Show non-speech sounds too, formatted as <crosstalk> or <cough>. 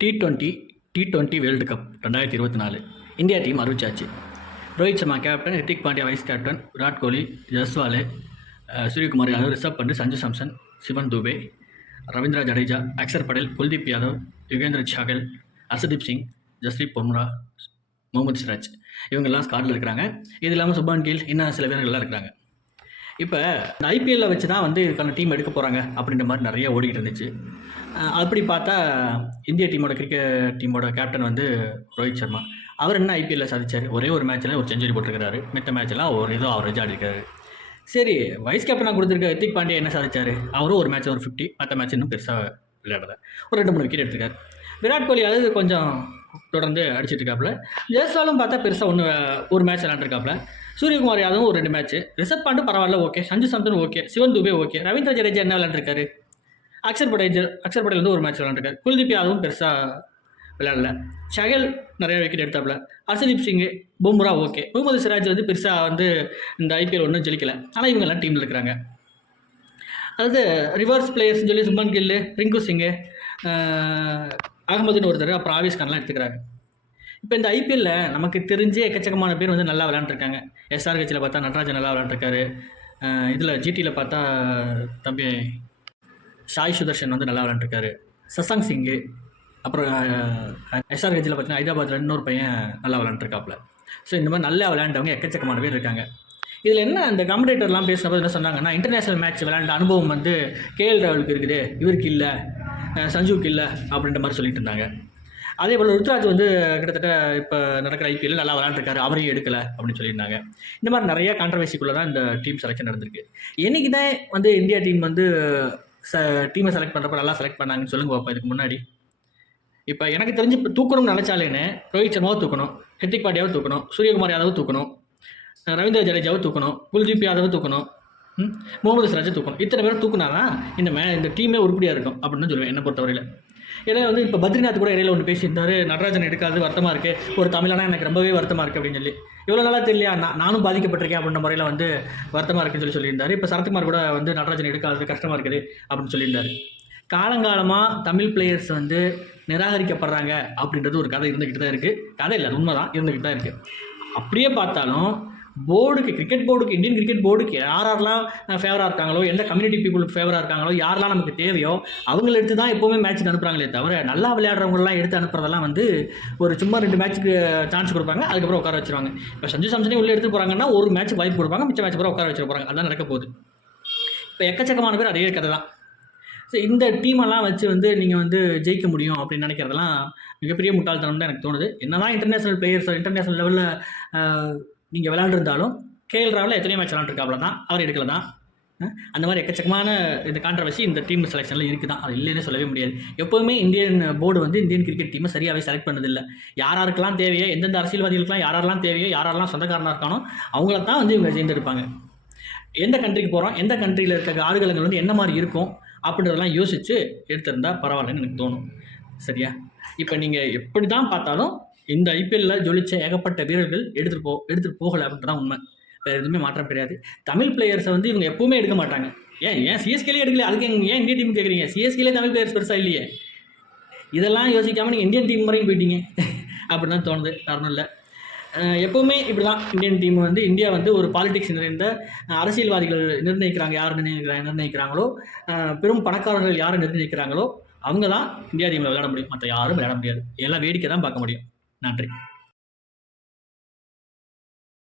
T twenty T twenty world cup ரெண்டாயிரத்தி இருபத்தி நாலு. India team அறிவிச்சாச்சு. Rohit Sharma captain Hardik Pandya vice captain Virat Kohli Jaiswal Suryakumar Yadav Rishabh Pant Sanju Samson Shivam Dube Ravindra Jadeja Axar Patel Kuldeep Yadav Yuzvendra Chahal Arshdeep Singh Jasprit Bumrah Mohammed Siraj. இவங்கெல்லாம் ஸ்காட்டில் இருக்கிறாங்க. இது இல்லாமல் சுபான் கீழ் இன்னும் சில பேர்கள்லாம் இருக்கிறாங்க. இப்போ இந்த ஐபிஎல்ல வச்சு தான் வந்து இதுக்கான டீம் எடுக்க போகிறாங்க அப்படின்ற மாதிரி நிறைய ஓடிக்கிட்டு இருந்துச்சு. அப்படி பார்த்தா இந்திய டீமோட கிரிக்கெட் டீமோட கேப்டன் வந்து ரோஹித் சர்மா. அவர் என்ன ஐபிஎல்ல சாதிச்சார்? ஒரே ஒரு மேட்ச்சில் ஒரு செஞ்சுரி போட்டிருக்கிறாரு. மித்த மேட்ச்லாம் ஒரு ஏதோ அவரேஜ் ஆடிருக்காரு சரி வைஸ் கேப்டனாக கொடுத்துருக்க ஹித்திக் பாண்டியா என்ன சாதிச்சார்? அவரும் ஒரு மேட்ச் ஒரு ஃபிஃப்டி மற்ற மேட்ச் இன்னும் பெருசாக விளையாடல. ஒரு ரெண்டு மூணு விக்கெட் எடுத்திருக்காரு. விராட் கோலி அது கொஞ்சம் தொடர்ந்து அடிச்சிட்டு இருக்காப்புல. ஜெயஸ்வாலும் பார்த்தா பெருசாக ஒன்று ஒரு மேட்ச் விளாண்டுருக்காப்புல சூரியகுமார் யாதவும் ஒரு ரெண்டு மேட்ச் ரிஷப் பாண்டு பரவாயில்ல okay Sanju Samson okay Shivam Dube okay Ravindra Jadeja என்ன விளாண்டுருக்காரு அக்ஷர் படேல் அக்ஷர் படேல் வந்து ஒரு மேட்ச் விளாண்டுருக்காரு குல்தீப் யாதவும் பெருசாக விளாடல ஷகல் நிறைய விக்கெட் எடுத்தாப்புல. ஹர்ஷதீப் சிங் பும்ரா ஓகே முகமது சிராஜ் வந்து பெருசாக வந்து இந்த ஐபிஎல் ஒன்றும் ஜெலிக்கலை ஆனால் இவங்கெல்லாம் டீமில் இருக்கிறாங்க. அதாவது ரிவர்ஸ் பிளேயர்ஸ்னு சொல்லி சுமன் கில்லு ரிங்கு சிங்கு அகமதுன்னு ஒருத்தர் அப்புறம் ஆவிஸ் கான்லாம் எடுத்துக்கிறாங்க. இப்போ இந்த ஐபிஎல்ல நமக்கு தெரிஞ்சே எக்கச்சக்கமான பேர் வந்து நல்லா விளாண்டுருக்காங்க எஸ்ஆர் கட்சியில் பார்த்தா நடராஜன் நல்லா விளாண்டுருக்காரு இதில் ஜிடியில் பார்த்தா தம்பி சாய் சுதர்ஷன் வந்து நல்லா விளாண்டுருக்காரு சசாங் சிங்கு அப்புறம் எஸ்ஆர் கட்சியில் பார்த்தீங்கன்னா ஹைதராபாத்தில் இன்னொரு பையன் நல்லா விளாண்டுருக்காப்புல ஸோ இந்த மாதிரி நல்லா விளையாண்டவங்க எக்கச்சக்கமான பேர் இருக்காங்க. இதில் என்ன அந்த காம்படேட்டர்லாம் பேசினப்போ என்ன சொன்னாங்கன்னா இன்டர்நேஷனல் மேட்ச் விளையாண்ட அனுபவம் வந்து கேஎல் ராகுலுக்கு இருக்குது. இவருக்கு இல்லை. சஞ்சுவுக்கு இல்லை அப்படின்ற மாதிரி சொல்லிட்டு இருந்தாங்க. அதே போல் ருத்ராஜ் வந்து கிட்டத்தட்ட இப்போ நடக்கிற ஐபிஎல் நல்லா விளாண்டுருக்காரு அவரையும் எடுக்கலை அப்படின்னு சொல்லியிருந்தாங்க. இந்த மாதிரி நிறையா கான்ட்ரவர்சிக்குள்ளே தான் இந்த டீம் செலெக்ஷன் நடந்திருக்கு. என்றைக்கு தான் வந்து இந்தியா டீம் வந்து ச டீமை செலக்ட் பண்ணுறப்ப நல்லா செலக்ட் பண்ணாங்கன்னு சொல்லுங்க பார்ப்போம் இதுக்கு முன்னாடி. இப்போ எனக்கு தெரிஞ்சு இப்போ தூக்கணும்னு நினச்சாலேன்னு ரோஹித் சர்மாவை தூக்கணும் ஹித்திக் பாண்டியாவை தூக்கணும் சூரியகுமார் யாதவை தூக்கணும் ரவீந்திர ஜடேஜாவை தூக்கணும் குல்தீப் யாதவை தூக்கணும் முகமது சிராஜை தூக்கணும். இத்தனை பேரும் தூக்குனாதான் இந்த மே இந்த டீமே உருப்படியாக இருக்கும் அப்படின்னு தான் சொல்லுவேன் என்னை பொறுத்தவரையில். ஏன்னா வந்து இப்போ பத்ரிநாத் கூட இடையில ஒன்று பேசியிருந்தாரு. நடராஜன் எடுக்காது வருத்தமாக இருக்குது ஒரு தமிழனா எனக்கு ரொம்பவே வருத்தமாக இருக்குது அப்படின்னு சொல்லி. இவ்வளோ நாளாக தெரியலையா? நான் நானும் பாதிக்கப்பட்டிருக்கேன் அப்படின்ற முறையில் வந்து வருத்தமாக இருக்குன்னு சொல்லி சொல்லியிருந்தாரு. இப்போ சரத்குமார் கூட வந்து நடராஜன் எடுக்காது கஷ்டமாக இருக்குது அப்படின்னு சொல்லியிருந்தாரு. காலங்காலமாக தமிழ் பிளேயர்ஸ் வந்து நிராகரிக்கப்படுறாங்க அப்படின்றது ஒரு கதை இருந்துக்கிட்டு தான் இருக்குது கதை இல்லை உண்மை தான் இருந்துக்கிட்டு தான் இருக்குது அப்படியே பார்த்தாலும் போர்டுக்கு கிரிக்கெட் போர்டுக்கு இந்தியன் கிரிக்கெட் போர்டுக்கு யார் யாரெல்லாம் ஃபேவராக இருக்காங்களோ எந்த கம்யூனிட்டி பீப்புளுக்கு ஃபேவராக இருக்காங்களோ யாரெல்லாம் நமக்கு தேவையோ அவங்கள எடுத்து தான் எப்போவுமே மேட்ச்சுக்கு அனுப்புகிறாங்களே தவிர நல்லா விளையாடுறவங்களாம் எடுத்து அனுப்புறதெல்லாம் வந்து ஒரு சும்மா ரெண்டு மேட்ச்சுக்கு சான்ஸ் கொடுப்பாங்க அதுக்கப்புறம் உட்கார வச்சிருவாங்க. இப்போ சஞ்சு சாம்சனே உள்ளே எடுத்து போகிறாங்கன்னா ஒரு மேட்ச் வாய்ப்பு கொடுப்பாங்க மிச்ச மேட்ச் அப்புறம் உட்கார வச்சிருப்பாங்க அதான் நடக்க போகுது. இப்போ எக்கச்சக்கமான பேர் அதே கதை தான் ஸோ இந்த டீமெல்லாம் வச்சு வந்து நீங்கள் வந்து ஜெயிக்க முடியும் அப்படின்னு நினைக்கிறதெல்லாம் மிகப்பெரிய முட்டாள்தனம் தான் எனக்கு தோணுது. என்னதான் இன்டர்நேஷனல் பிளேயர்ஸ் இன்டர்நேஷனல் லெவலில் நீங்கள் விளாண்டுருந்தாலும் கேஎல் ராவில் எத்தனையோ மேட்ச் விளாண்டுருக்காப்ல தான் அவர் எடுக்கல தான் அந்த மாதிரி எக்கச்சக்கமான இந்த கான்ட்ரவர்சி இந்த டீம் செலெக்ஷனில் இருக்குது தான் அது இல்லைன்னு சொல்லவே முடியாது. எப்போவுமே இந்தியன் போர்டு வந்து இந்தியன் கிரிக்கெட் டீமை சரியாகவே செலக்ட் பண்ணதில்லை. யார் தேவையோ எந்தெந்த அரசியல்வாதிகளுக்கெல்லாம் யார் யாரெல்லாம் தேவையோ யாரெல்லாம் சொந்தக்காரனாக இருக்கானோ அவங்கள தான் வந்து இவங்க சேர்ந்துருப்பாங்க. எந்த கண்ட்ரிக்கு போகிறோம் எந்த கண்ட்ரியில் இருக்க ஆடுகளங்கள் வந்து என்ன மாதிரி இருக்கும் அப்படின்றதெல்லாம் யோசித்து எடுத்திருந்தால் பரவாயில்லன்னு எனக்கு தோணும். சரியா? இப்போ நீங்கள் எப்படி தான் பார்த்தாலும் இந்த ஐபிஎல்ல ஜொலிச்ச ஏகப்பட்ட வீரர்கள் எடுத்துகிட்டு போ எடுத்துகிட்டு போகலை அப்படின்றதான் உண்மை. வேறு எதுவுமே மாற்றம் கிடையாது. தமிழ் பிளேயர்ஸை வந்து இவங்க எப்பவுமே எடுக்க மாட்டாங்க. ஏன் ஏன் சிஎஸ்கேலே எடுக்கல அதுக்கு ஏன் இந்திய டீம் கேட்குறீங்க சிஎஸ்கேலே தமிழ் பிளேயர்ஸ் பெருசாக இல்லையே. இதெல்லாம் யோசிக்காமல் நீங்கள் இந்தியன் டீம் வரையும் போயிட்டீங்க. <laughs> அப்படின்னு தான் தோணுது. காரணம் இல்லை. அஹ் எப்பவுமே இப்படி தான் இந்தியன் டீம் வந்து இந்தியா வந்து ஒரு பாலிடிக்ஸ் நிறைந்த அரசியல்வாதிகள் நிர்ணயிக்கிறாங்க. யார் நிர்ணயிக்கிறாங்க நிர்ணயிக்கிறாங்களோ பெரும் பணக்காரர்கள் யார் நிர்ணயிக்கிறாங்களோ அவங்க தான் இந்தியா டீமில் விளையாட முடியும். மற்ற யாரும் விளையாட முடியாது. எல்லாம் வேடிக்கை தான் பார்க்க முடியும். நன்றி.